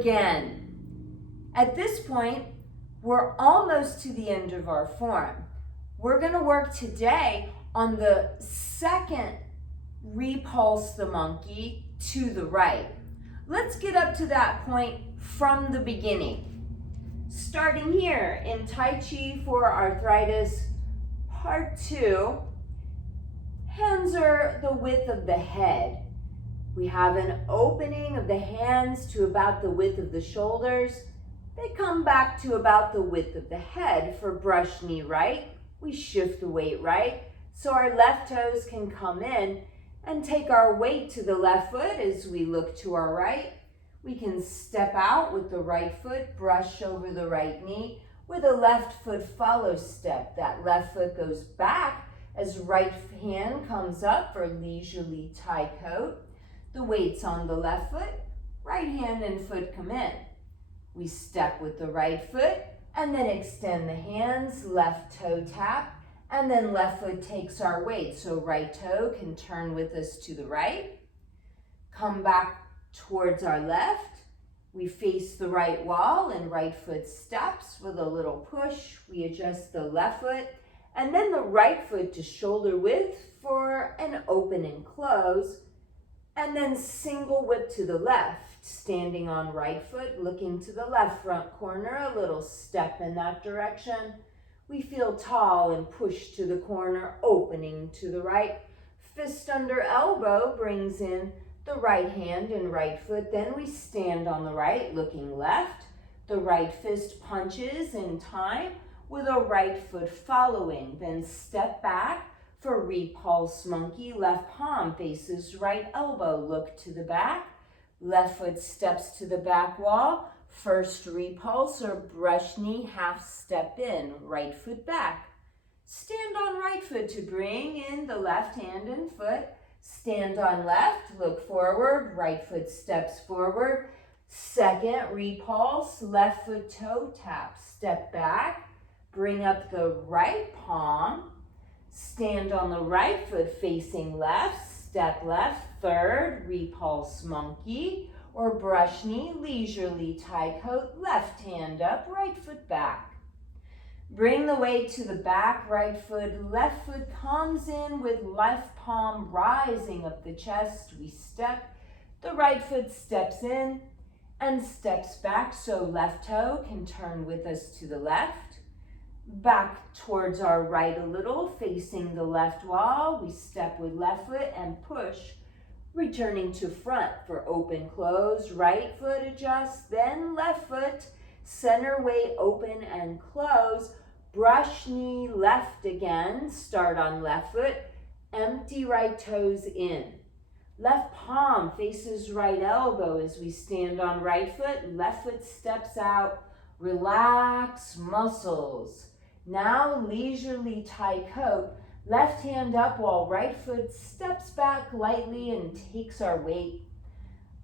again. At this point, we're almost to the end of our form. We're going to work today on the second Repulse the Monkey to the right. Let's get up to that point from the beginning. Starting here in Tai Chi for Arthritis, Part 2, hands are the width of the head. We have an opening of the hands to about the width of the shoulders. They come back to about the width of the head. For brush knee right, we shift the weight right, so our left toes can come in and take our weight to the left foot as we look to our right. We can step out with the right foot, brush over the right knee with a left foot follow step. That left foot goes back as right hand comes up for leisurely tie coat. The weight's on the left foot, right hand and foot come in. We step with the right foot and then extend the hands, left toe tap, and then left foot takes our weight. So right toe can turn with us to the right. Come back towards our left. We face the right wall and right foot steps with a little push. We adjust the left foot and then the right foot to shoulder width for an open and close. And then single whip to the left, standing on right foot, looking to the left front corner, a little step in that direction. We feel tall and push to the corner, opening to the right. Fist under elbow brings in the right hand and right foot. Then we stand on the right, looking left. The right fist punches in time with a right foot following. Then step back for Repulse Monkey. Left palm faces right elbow. Look to the back. Left foot steps to the back wall. First repulse or brush knee, half step in. Right foot back. Stand on right foot to bring in the left hand and foot. Stand on left, look forward, right foot steps forward. Second repulse, left foot toe tap. Step back, bring up the right palm. Stand on the right foot facing left, step left. Third, Repulse Monkey or brush knee, leisurely tie coat, left hand up, right foot back. Bring the weight to the back, right foot, left foot comes in with left palm rising up the chest. We step, the right foot steps in and steps back so left toe can turn with us to the left. Back towards our right a little, facing the left wall. We step with left foot and push, returning to front for open close. Right foot adjusts, then left foot. Center weight open and close. Brush knee left again. Start on left foot. Empty right toes in. Left palm faces right elbow as we stand on right foot. Left foot steps out. Relax muscles. Now leisurely tie coat. Left hand up while right foot steps back lightly and takes our weight.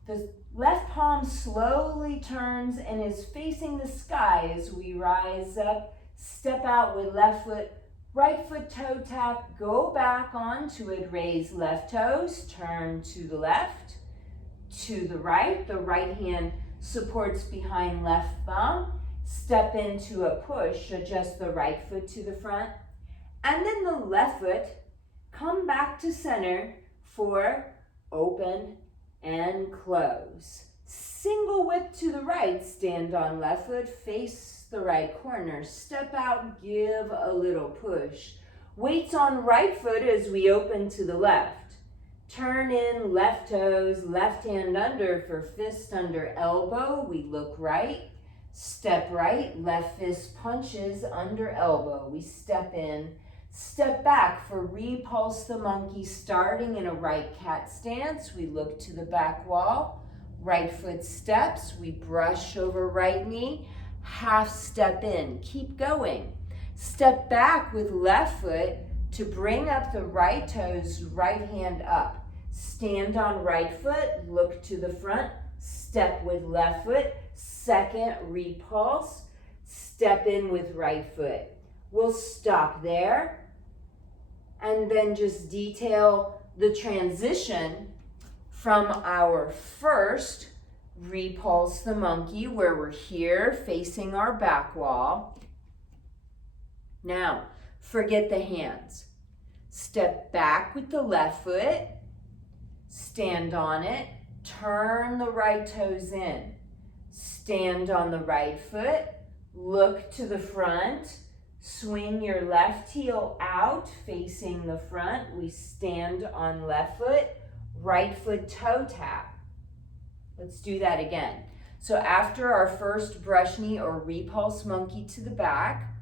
The left palm slowly turns and is facing the sky as we rise up. Step out with left foot, right foot toe tap, go back onto it, raise left toes, turn to the left, to the right hand supports behind left thumb, step into a push, adjust the right foot to the front, and then the left foot, come back to center for open and close. Single whip to the right, stand on left foot, face the right corner, step out, give a little push. Weights on right foot as we open to the left. Turn in left toes, left hand under for fist under elbow. We look right, step right, left fist punches under elbow. We step in, step back for Repulse the Monkey, starting in a right cat stance. We look to the back wall, right foot steps, we brush over right knee, half step in, keep going. Step back with left foot to bring up the right toes, right hand up. Stand on right foot, look to the front, step with left foot, second repulse, step in with right foot. We'll stop there and then just detail the transition from our first Repulse the Monkey, where we're here facing our back wall. Now, forget the hands. Step back with the left foot, stand on it, turn the right toes in. Stand on the right foot, look to the front, swing your left heel out facing the front. We stand on left foot, right foot toe tap. Let's do that again. So after our first brush knee or repulse monkey to the back,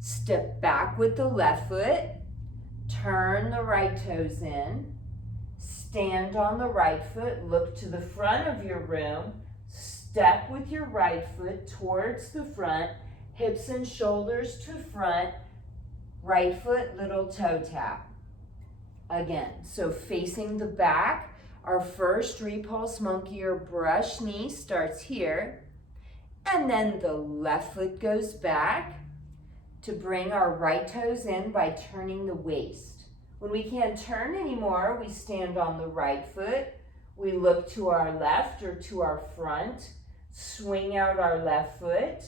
step back with the left foot, turn the right toes in, stand on the right foot, look to the front of your room, step with your right foot towards the front, hips and shoulders to front, right foot, little toe tap. Again, so facing the back, our first repulse monkey or brush knee starts here, and then the left foot goes back to bring our right toes in by turning the waist. When we can't turn anymore, we stand on the right foot, we look to our left or to our front, swing out our left foot,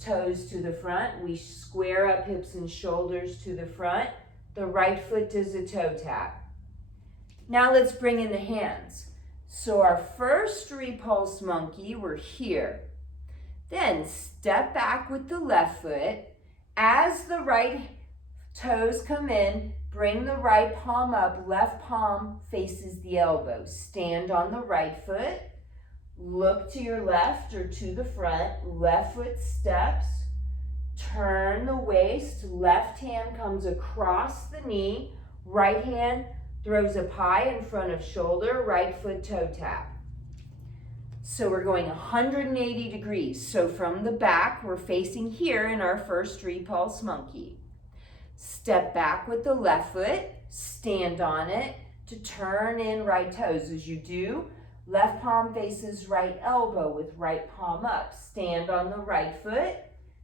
toes to the front, we square up hips and shoulders to the front, the right foot does a toe tap. Now let's bring in the hands. So our first repulse monkey, we're here. Then step back with the left foot. As the right toes come in, bring the right palm up, left palm faces the elbow. Stand on the right foot, look to your left or to the front, left foot steps, turn the waist, left hand comes across the knee, right hand throws up high in front of shoulder, right foot toe tap. So we're going 180 degrees. So from the back, we're facing here in our first repulse monkey. Step back with the left foot, stand on it to turn in right toes. As you do, left palm faces right elbow with right palm up. Stand on the right foot.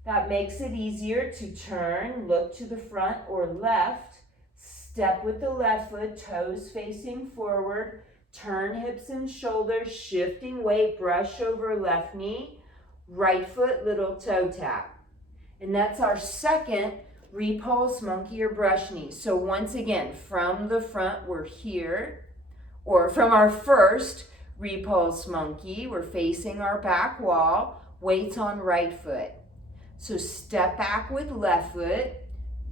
That makes it easier to turn, look to the front or left. Step with the left foot, toes facing forward, turn hips and shoulders, shifting weight, brush over left knee, right foot, little toe tap. And that's our second repulse monkey or brush knee. So once again, from the front, we're here, or from our first repulse monkey, we're facing our back wall, weights on right foot. So step back with left foot,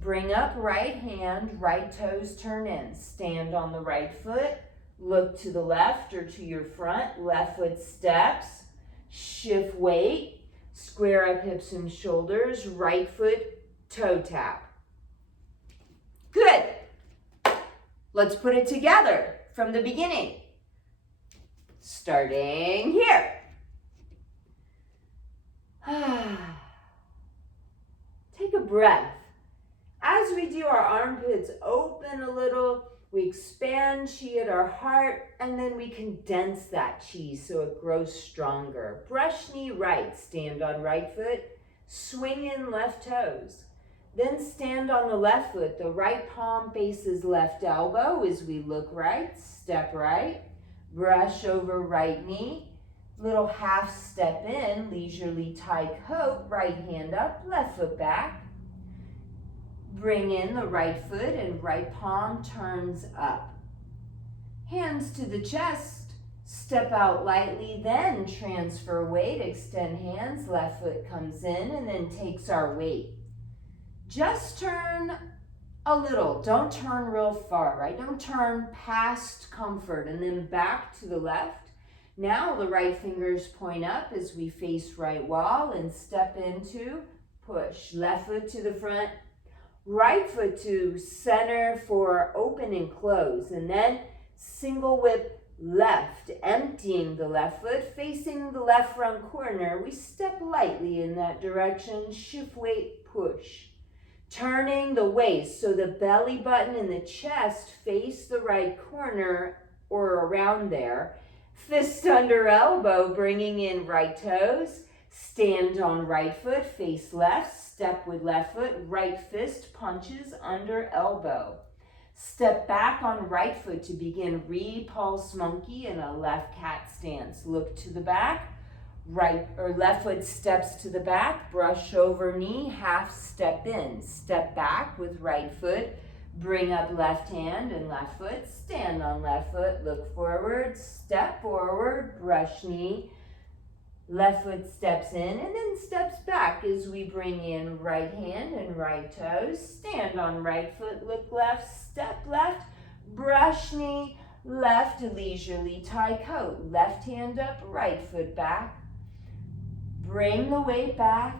bring up right hand, right toes turn in. Stand on the right foot, look to the left or to your front, left foot steps, shift weight, square up hips and shoulders, right foot toe tap. Good. Let's put it together from the beginning. Starting here. Take a breath. As we do, our armpits open a little, we expand chi at our heart, and then we condense that chi so it grows stronger. Brush knee right, stand on right foot, swing in left toes. Then stand on the left foot, the right palm faces left elbow as we look right, step right, brush over right knee, little half step in, leisurely tie coat, right hand up, left foot back. Bring in the right foot and right palm turns up. Hands to the chest, step out lightly, then transfer weight, extend hands, left foot comes in and then takes our weight. Just turn a little, don't turn real far, right? Don't turn past comfort and then back to the left. Now the right fingers point up as we face right wall and step into push. Left foot to the front, right foot to center for open and close, and then single whip left, emptying the left foot, facing the left front corner. We step lightly in that direction, shift weight, push. Turning the waist so the belly button and the chest face the right corner or around there. Fist under elbow, bringing in right toes. Stand on right foot, face left, step with left foot, right fist punches under elbow. Step back on right foot to begin Repulse Monkey in a left cat stance. Look to the back, right or left foot steps to the back, brush over knee, half step in. Step back with right foot, bring up left hand and left foot, stand on left foot, look forward, step forward, brush knee, left foot steps in and then steps back as we bring in right hand and right toes. Stand on right foot, look left, step left, brush knee, left, leisurely tie coat. Left hand up, right foot back. Bring the weight back.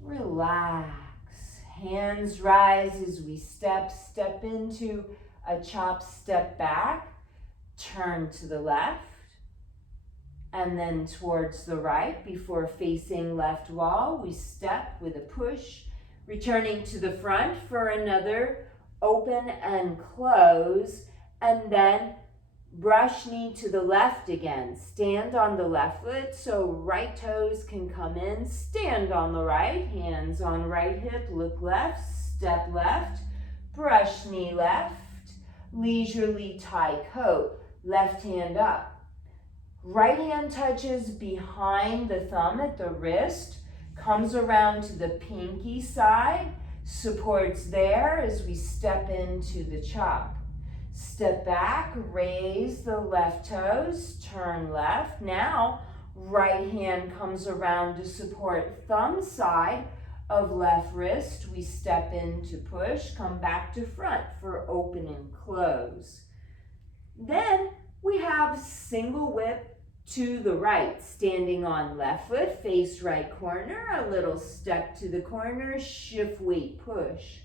Relax. Hands rise as we step into a chop step back. Turn to the left. And then towards the right before facing left wall, we step with a push, returning to the front for another open and close, and then brush knee to the left again. Stand on the left foot so right toes can come in. Stand on the right, hands on right hip, look left, step left, brush knee left, leisurely tie coat, left hand up. Right hand touches behind the thumb at the wrist, comes around to the pinky side, supports there as we step into the chop. Step back, raise the left toes, turn left. Now, right hand comes around to support thumb side of left wrist. We step in to push, come back to front for open and close. Then we have single whip to the right, standing on left foot, face right corner, a little step to the corner, shift weight, push.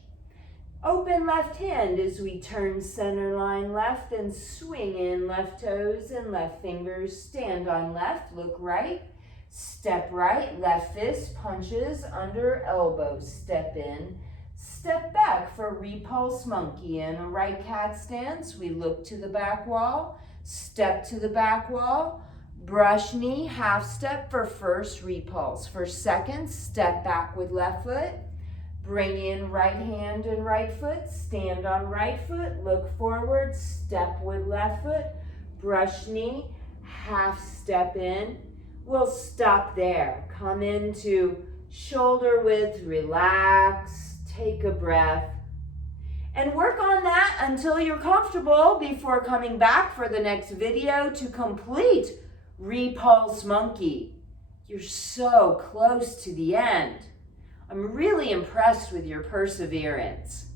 Open left hand as we turn center line left and swing in left toes and left fingers. Stand on left, look right, step right, left fist punches under elbow, step in, step back for Repulse Monkey. In a right cat stance, we look to the back wall, step to the back wall, brush knee, half step for first repulse. For second, step back with left foot. Bring in right hand and right foot. Stand on right foot. Look forward. Step with left foot. Brush knee, half step in. We'll stop there. Come into shoulder width. Relax. Take a breath. And work on that until you're comfortable before coming back for the next video to complete Repulse Monkey. You're so close to the end. I'm really impressed with your perseverance.